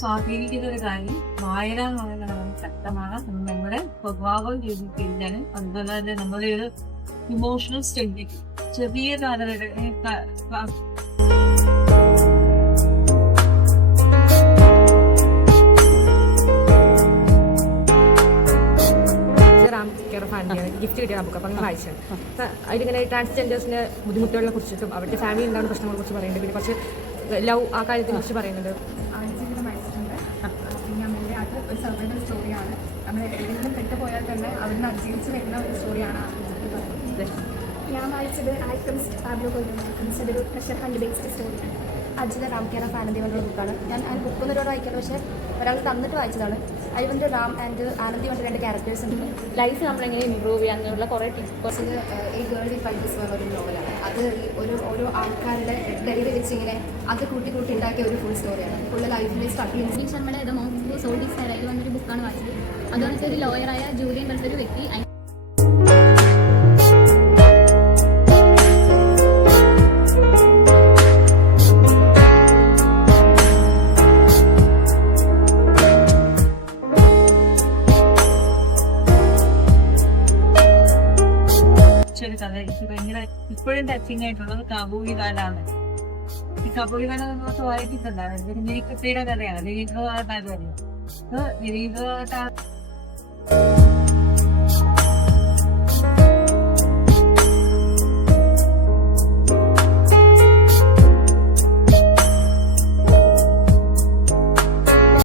സ്വാധീനിക്കുന്ന ഒരു കാര്യം വായന എന്ന് പറയുന്നത് വളരെ ശക്തമാണ്. നമ്മുടെ സ്വഭാവം ചെയ്തിരിക്കാനും അതുപോലെ തന്നെ നമ്മുടെ ഒരു ഇമോഷണൽ സ്റ്റേറ്റിലേക്ക് ചെറിയ ഗിഫ്റ്റ് കിട്ടിയ ബുക്ക് അപ്പം അങ്ങനെ വായിച്ചാണ്. അപ്പം അതിലിങ്ങനെ ട്രാൻസ്ജെൻഡേഴ്സിൻ്റെ ബുദ്ധിമുട്ടുകളെ കുറിച്ചിട്ടും അവരുടെ ഫാമിലി ഉണ്ടാകുന്ന പ്രശ്നങ്ങളെ കുറിച്ച് പറയുന്നുണ്ട്. പിന്നെ കുറച്ച് ലവ് ആ കാര്യത്തെ കുറിച്ച് പറയുന്നുണ്ട്. ജീവിതം വായിച്ചിട്ടുണ്ട്. പിന്നെ അമ്മയുടെ അത് ഒരു സർവൈവൽ സ്റ്റോറിയാണ്. നമ്മൾ എവിടെയെങ്കിലും പെട്ടുപോയാൽ തന്നെ അവിടുന്ന് അതിജീവിച്ച് വരുന്ന ഒരു സ്റ്റോറിയാണ്. ഞാൻ വായിച്ചത് ആൽക്കെമിസ്റ്റ് പാബ്ലോ കൊയ്ലോയുടെ ആൽക്കെമിസ്റ്റ് ഒരു ട്രഷർ ഹണ്ട് ബേസ്ഡ് സ്റ്റോറിയാണ്. അജിത റാം കേര ഫാനന്ദിവന്റെ ബുക്കാണ്. ഞാൻ അതിന് ബുക്കൊന്നും ഒരുപാട് വായിക്കാറ്, പക്ഷേ ഒരാൾ തന്നിട്ട് വായിച്ചതാണ്. അതിൽ വന്നിട്ട് റാം ആൻഡ് ആനന്ദി കൊണ്ട് 2 ക്യാരക്ടേഴ്സ് ഉണ്ട്. ലൈഫ് നമ്മളെങ്ങനെ ഇമ്പ്രൂവ് ചെയ്യാന്നുള്ള കുറേ ടിപ്സ്. ഈ ഗേൾ വിത്ത് ഫൈബേഴ്സ് പറഞ്ഞ ഒരു നോവലാണ്. അത് ഓരോ ആൾക്കാരുടെ ഡെലിവറി വെച്ച് ഇങ്ങനെ അത് കൂട്ടി ഉണ്ടാക്കിയ ഒരു ഫുൾ സ്റ്റോറിയാണ്. ഫുൾ ലൈഫിൽ സ്ട്രഗിൾ ശർമ്മയുടെ the monk sold his hair വന്നൊരു ബുക്കാണ് വായിച്ചത്. അതുകൊണ്ട് ഒരു ലോയറായ ജൂലിയൻ പറഞ്ഞൊരു വ്യക്തി കഥ എനിക്ക് ഭയങ്കര ഇപ്പോഴും ടച്ചിങ് ആയിട്ടുള്ളത് കാബൂളിവാലാണ്. ഈ കാബൂളിവാല നമുക്ക് വായിക്കുന്നുണ്ടായിരുന്നു. നിരീക്ഷയുടെ കഥയാണ്. നിരീക്ഷ